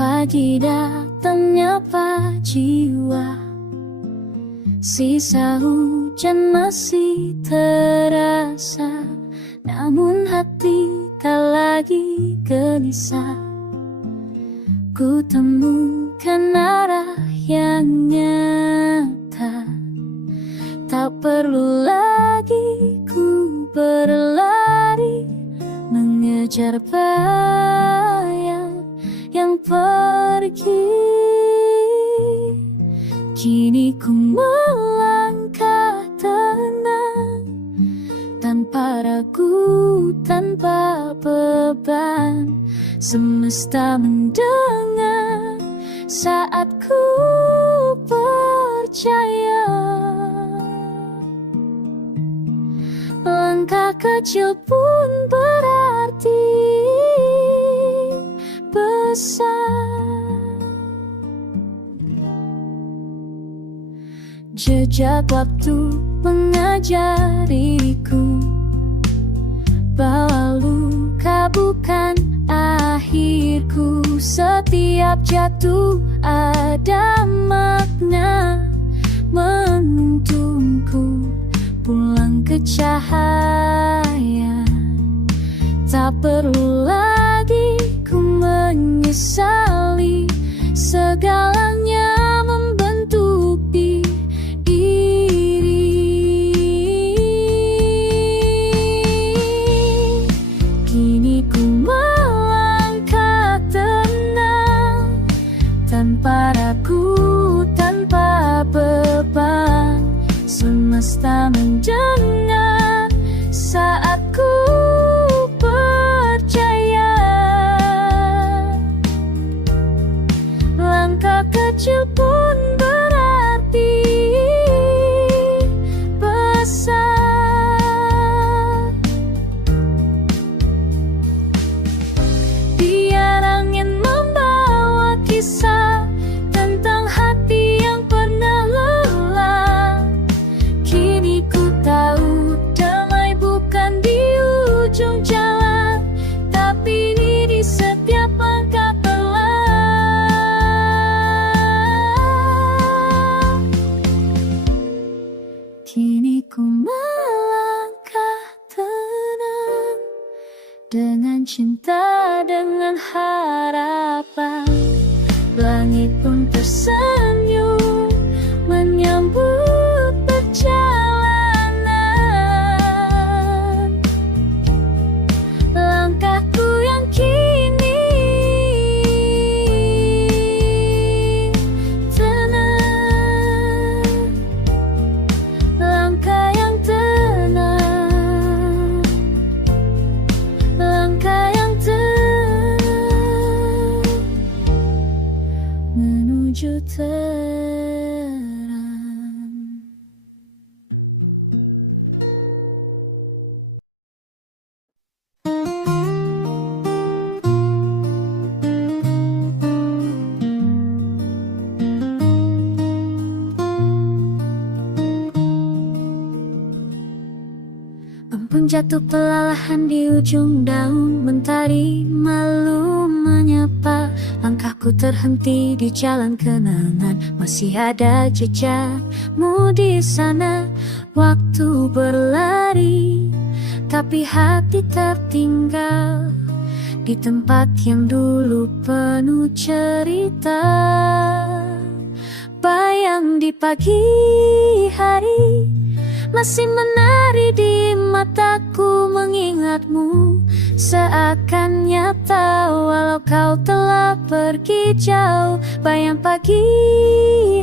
Pagi datangnya jiwa, sisa hujan masih terasa, namun hati tak lagi gelisah. Ku temukan arah yang nyata, tak perlu lagi ku berlari mengejar bayang yang pergi. Kini ku melangkah tenang, tanpa ragu, tanpa beban. Semesta mendengar saat ku percaya. Langkah kecil pun berarti besar. Jejak waktu mengajariku bahwa luka bukan akhirku. Setiap jatuh ada makna, menuntunku pulang ke cahaya. Tak perlu lagi ku menyesali, segalanya membentuk diri. Kini ku melangkah tenang, tanpa ragu, tanpa beban. Semesta mendengar saat ku percaya. Langkah kecil pun berarti besar. Biar angin membawa kisah tentang hati yang pernah lelah. Kini ku tahu damai bukan di ujung jalan, tapi di setiap langkah pelan. Kini ku melangkah tenang, dengan cinta, dengan harapan. Langit pun tersenyum menyambut perjalanan. Langkahku yang kini tenang, langkah yang tenang, langkah yang tenang menuju terang. Ampun jatuh pelalahan di ujung daun, mentari malu menyapa. Langkahku terhenti di jalan kenangan, masih ada jejakmu di sana. Waktu berlari, tapi hati tertinggal di tempat yang dulu penuh cerita. Bayang di pagi hari masih menari di mataku, mengingatmu seakan nyata walau kau telah pergi jauh. Bayang pagi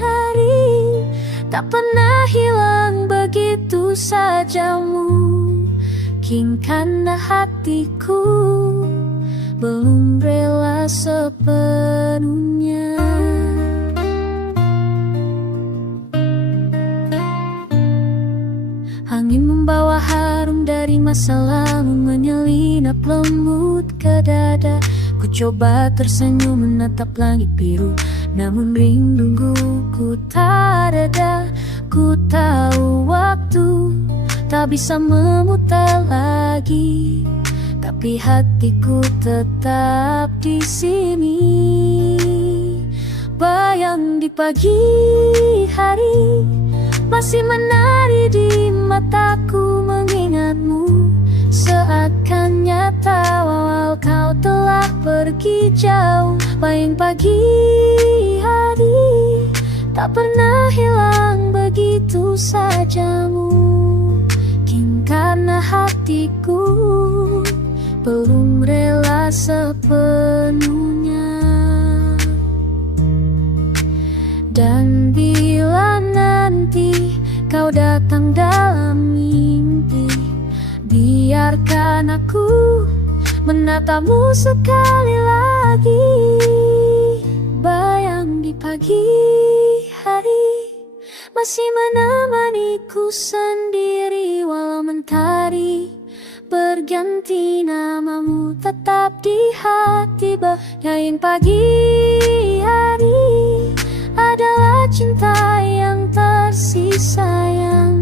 hari tak pernah hilang begitu saja, mungkin karena hatiku belum rela sepenuhnya. Angin membawa harum dari masa lalu, menyelinap lembut ke dada. Ku coba tersenyum menatap langit biru, namun rinduku tak reda. Ku tahu waktu tak bisa memutar lagi, tapi hatiku tetap di sini. Bayang di pagi hari masih menari di mataku, mengingatmu seakan nyata walau kau telah pergi jauh. Bayang pagi hari tak pernah hilang begitu saja, mungkin karena hatiku belum rela sepenuhnya. Dan bila nanti kau datang dalam mimpi, biarkan aku menatapmu sekali lagi. Bayang di pagi hari masih menemaniku sendiri, walau mentari berganti namamu tetap di hati. Bayang pagi hari adalah cinta yang tersisa, yang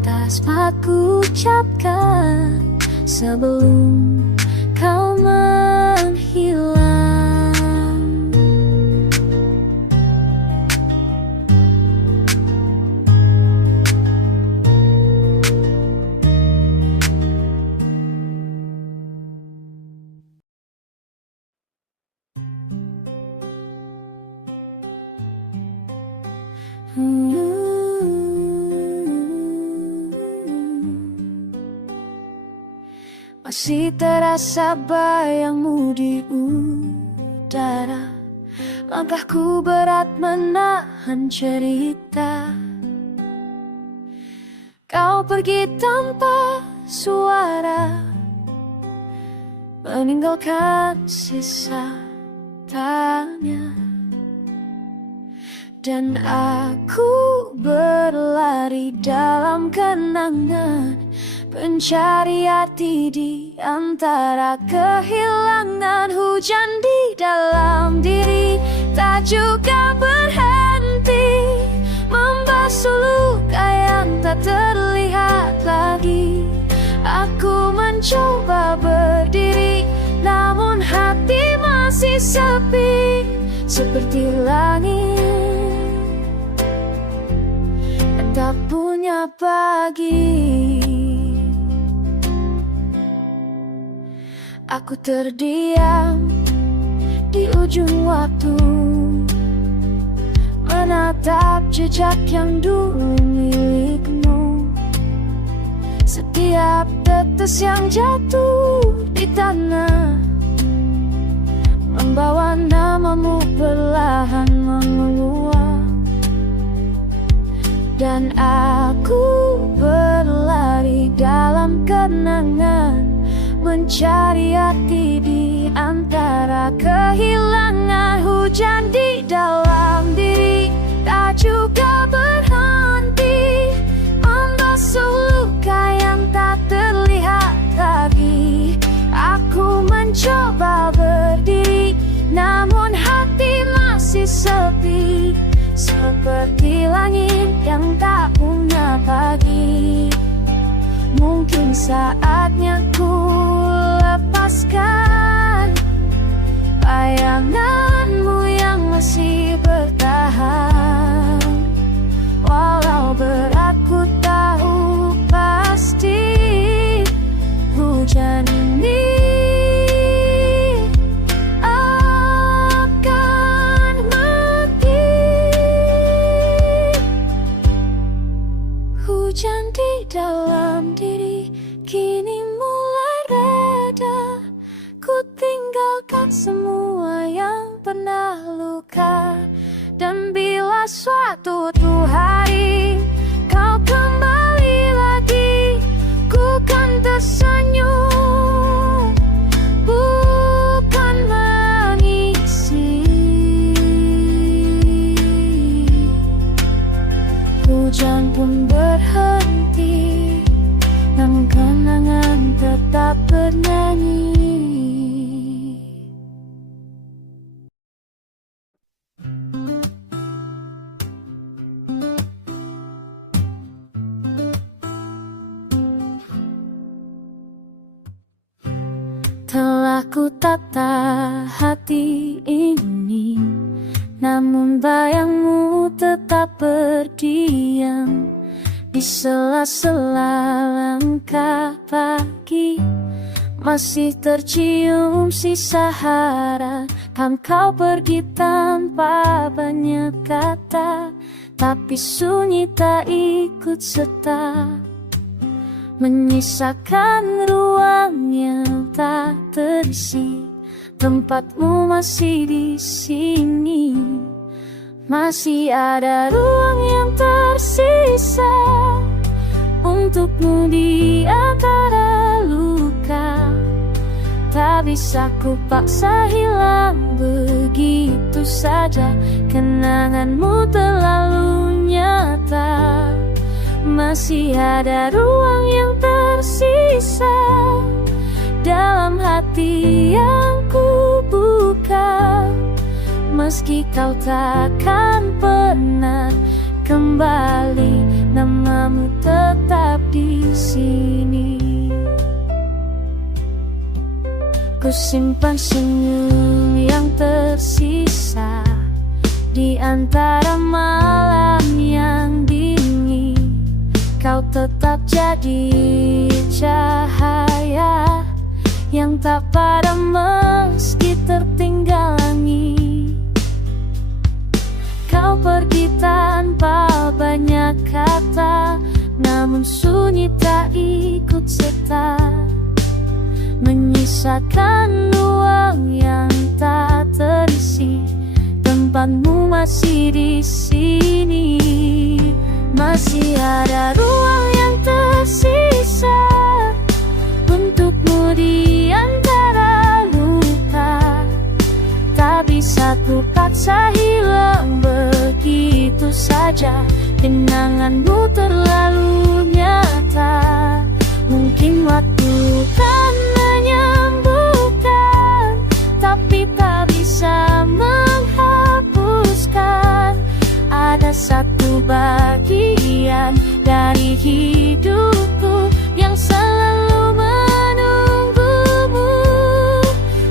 tak sempat ku ucapkan sebelum kau menghilang. Masih terasa bayangmu di udara, langkahku berat menahan cerita. Kau pergi tanpa suara, meninggalkan sisa tanya. Dan aku berlari dalam kenangan, mencari arti di antara kehilangan. Hujan di dalam diri tak juga berhenti, membasuh luka yang tak terlihat lagi. Aku mencoba berdiri, namun hati masih sepi, seperti langit yang tak punya pagi. Aku terdiam di ujung waktu, menatap jejak yang dulu milikmu. Setiap tetes yang jatuh di tanah membawa namamu perlahan menguap. Dan aku berlari dalam kenangan, mencari arti di antara kehilangan. Hujan di dalam diri tak juga berhenti, membasuh luka yang tak terlihat lagi. Aku mencoba berdiri, namun hati masih sepi, seperti langit yang tak punya pagi. Mungkin saatnya ku lepaskan bayanganmu yang masih bertahan. Walau berat ku tahu pasti hujan ini akan mati. Hujan di dalam diri kini mulai reda, ku tinggalkan semua yang pernah luka. Dan bila suatu hari kau kembali lagi, ku kan tersenyum, bukan mengisi. Hujan pun berhenti, namun kenangan tetap bernyanyi. Telah ku tata hati ini namun bayangmu tetap berdiam di sela-sela langkah pagi. Masih tercium sisa harapan kau pergi tanpa banyak kata, tapi sunyi tak ikut serta, menyisakan ruang yang tak terisi. Tempatmu masih di sini, masih ada ruang yang tersisa untukmu di antara luka. Tak bisa ku paksa hilang begitu saja, kenanganmu terlalu nyata. Masih ada ruang yang tersisa dalam hati yang ku buka. Meski kau takkan pernah kembali, namamu tetap di sini. Ku simpan senyum yang tersisa di antara malam yang dingin. Kau tetap jadi cahaya yang tak padam meski tertinggal langit. Kau pergi tanpa banyak kata, namun sunyi tak ikut serta, menyisakan ruang yang tak terisi. Tempatmu masih di sini, masih ada ruang yang tersisa untukmu di antara luka. Tak bisa ku paksa hilang begitu saja, kenanganmu terlalu nyata. Mungkin waktu kan menyembuhkan, tapi tak bisa menghapuskan. Ada satu bagian dari hidupku yang selalu menunggumu.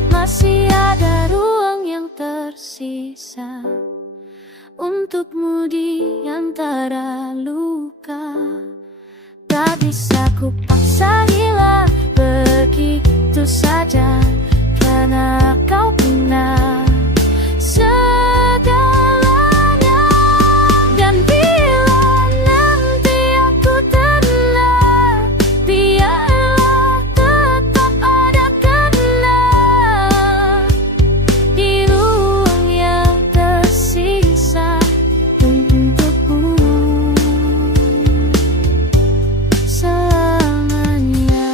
Masih ada ruang yang tersisa untukmu di antara luka. Tak bisa ku paksa hilang begitu saja, karena kau pernah segalanya. Dan bila nanti aku tenang, biarlah tetap ada kenang di ruang yang tersisa untukmu selamanya.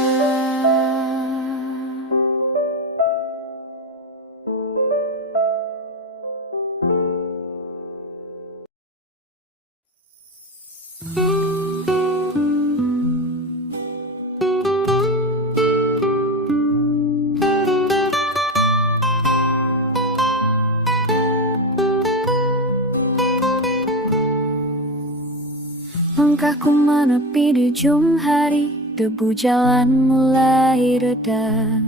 Langkahku menepi di ujung hari, debu jalan mulai reda.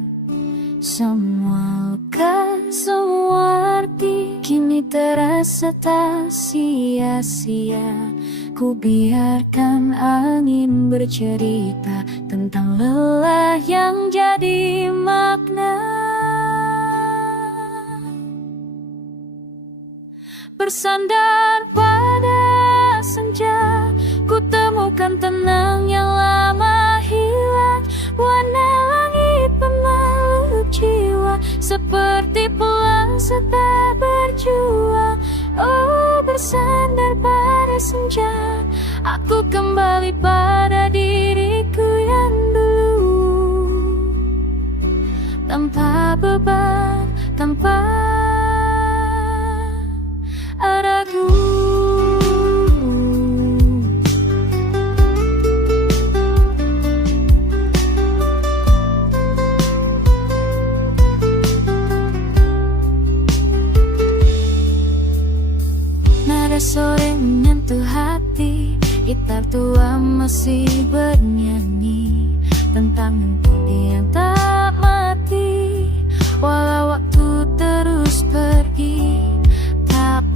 Semua luka, semua arti kini terasa tak sia-sia. Ku biarkan angin bercerita tentang lelah yang jadi makna. Bersandar pada senja, ku temukan tenang yang lama hilang. Warna langit pemeluk jiwa, seperti pelang serta berjuang. Oh, bersandar pada senja, aku kembali pada diriku yang dulu. Tanpa beban, tanpa ragu. Nada sore menyentuh hati, gitar tua masih bernyanyi tentang mimpi yang tak mati. Walau waktu terus pergi, tak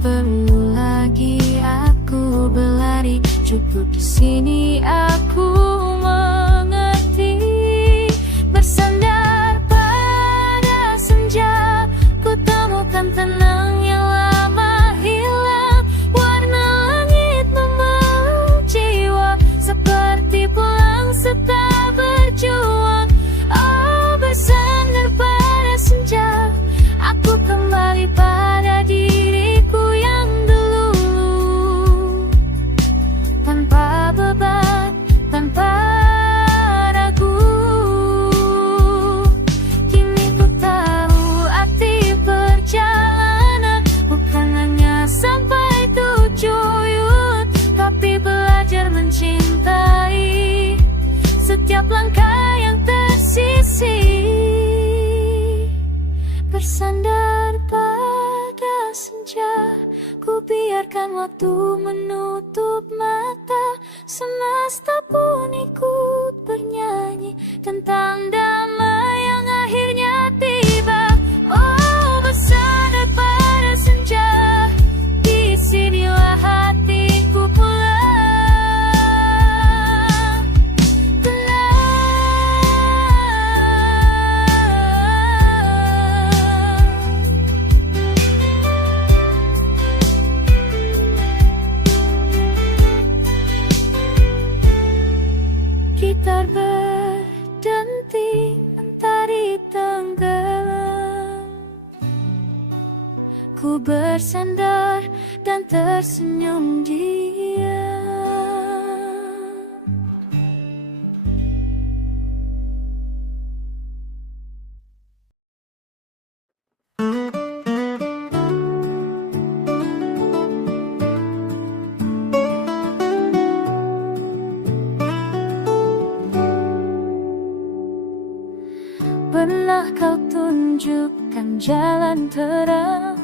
waktu menutup mata, semesta pun ikut bernyanyi tentang damai yang akhirnya tiba. Oh, bersandar pada senja, di sinilah hatiku pulang tenang. Gitar berdenting, mentari tenggelam. Ku bersandar dan tersenyum diam. Pernah kau tunjukkan jalan terang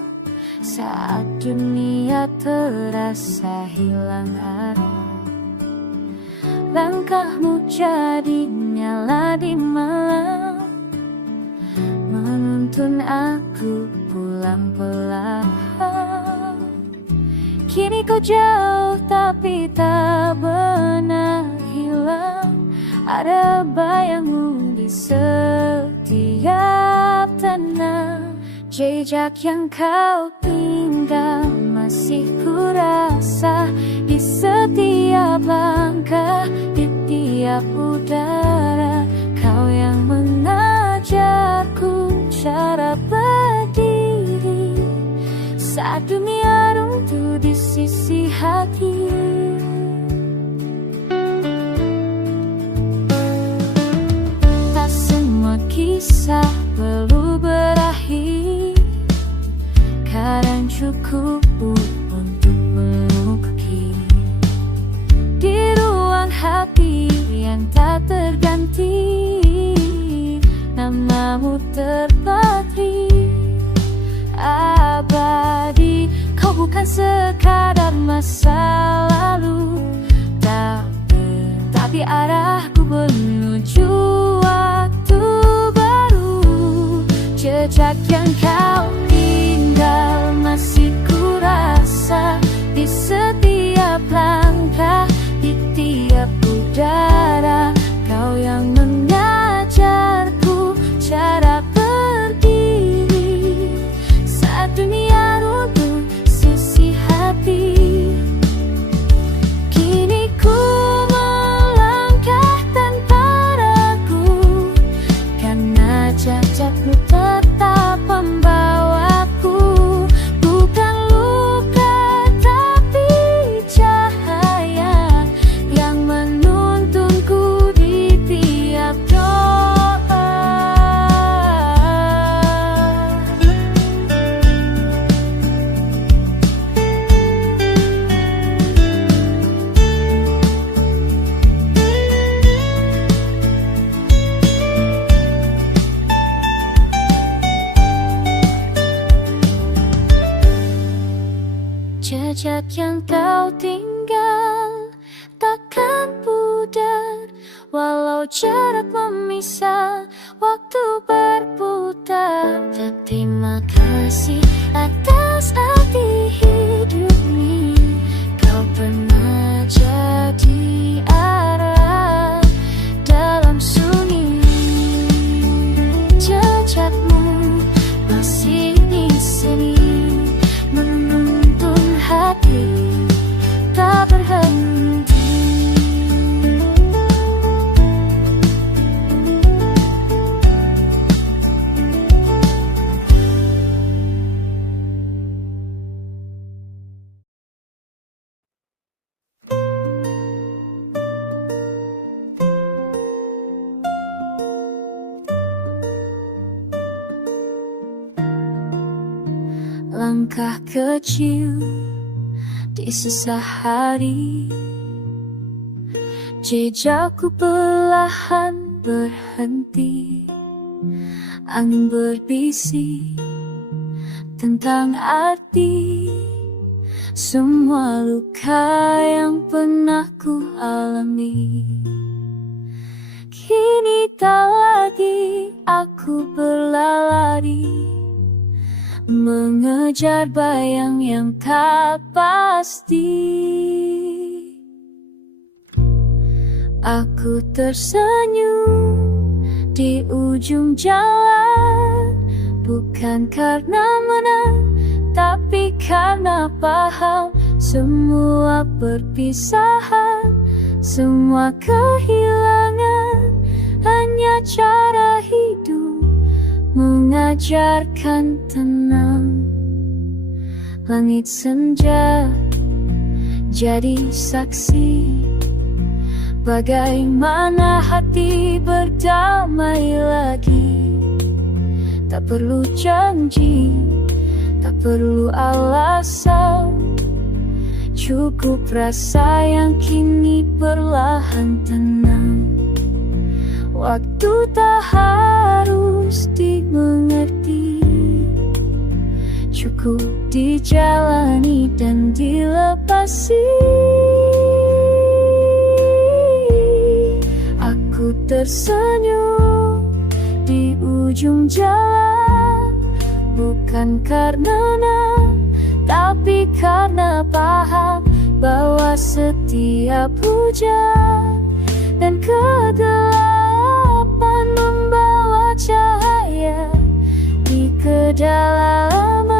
saat dunia terasa hilang arah. Langkahmu jadi nyala di malam, menuntun aku pulang pelan. Kini kau jauh tapi tak benar hilang, ada bayangmu di setiap tanah. Jejak yang kau tinggal masih kurasa di setiap langkah, di tiap udara. Kau yang mengajarku cara berdiri saat dunia runtuh di sisi hati. Tak semua kisah perlu berakhir, kadang cukup untuk melukis di ruang hati yang tak terganti. Namamu terpatri abadi, kau bukan sekadar masa lalu, tapi arahku menuju waktu baru. Jejak yang kau tinggal masih kurasa di setiap langkah, di tiap udara. Kau yang mengajarku cara berdiri saat dunia runtuh sisi hati. Kini ku melangkah tanpa ragu, karena jejakmu tetap membawaku. Bukan luka tapi cahaya yang menuntunku di tiap doa. Jejak yang kau tinggal takkan pudar, walau jarak memisah, waktu berputar. Terima kasih atas arti hidup ini, kau pernah jadi arah dalam sunyi. Jejakmu masih di sini, menuntun hati tak berhenti. Langkah kecil di sisa hari, jejakku perlahan berhenti. Angin berbisik tentang arti semua luka yang pernah ku alami. Kini tak lagi aku berlari, mengejar bayang yang tak pasti. Aku tersenyum di ujung jalan, bukan karena menang, tapi karena paham semua perpisahan, semua kehilangan, hanya cara hidup mengajarkan tenang. Langit senja jadi saksi, bagaimana hati berdamai lagi. Tak perlu janji, tak perlu alasan, cukup rasa yang kini perlahan tenang. Waktu tak harus dimengerti, cukup dijalani dan dilepasi. Aku tersenyum di ujung jalan, bukan karena menang, tapi karena paham bahwa setiap hujan dan kegelapan membawa cahaya di kedalaman.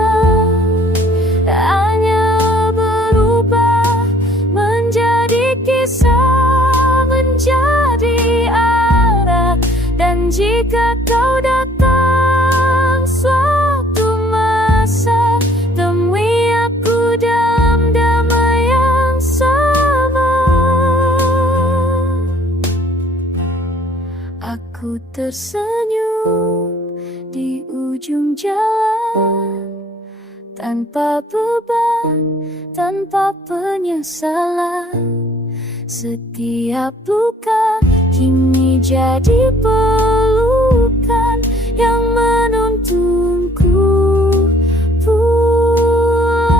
Hanya berubah menjadi kisah, menjadi arah. Dan jika kau datang suatu masa, temui aku dalam damai yang sama. Aku tersenyum di ujung jalan, tanpa beban, tanpa penyesalan. Setiap luka kini jadi pelukan yang menuntunku pulang.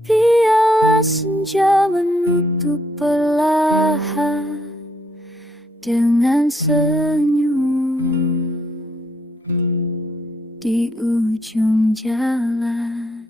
Biarlah senja menutup perlahan dengan senyum di ujung jalan.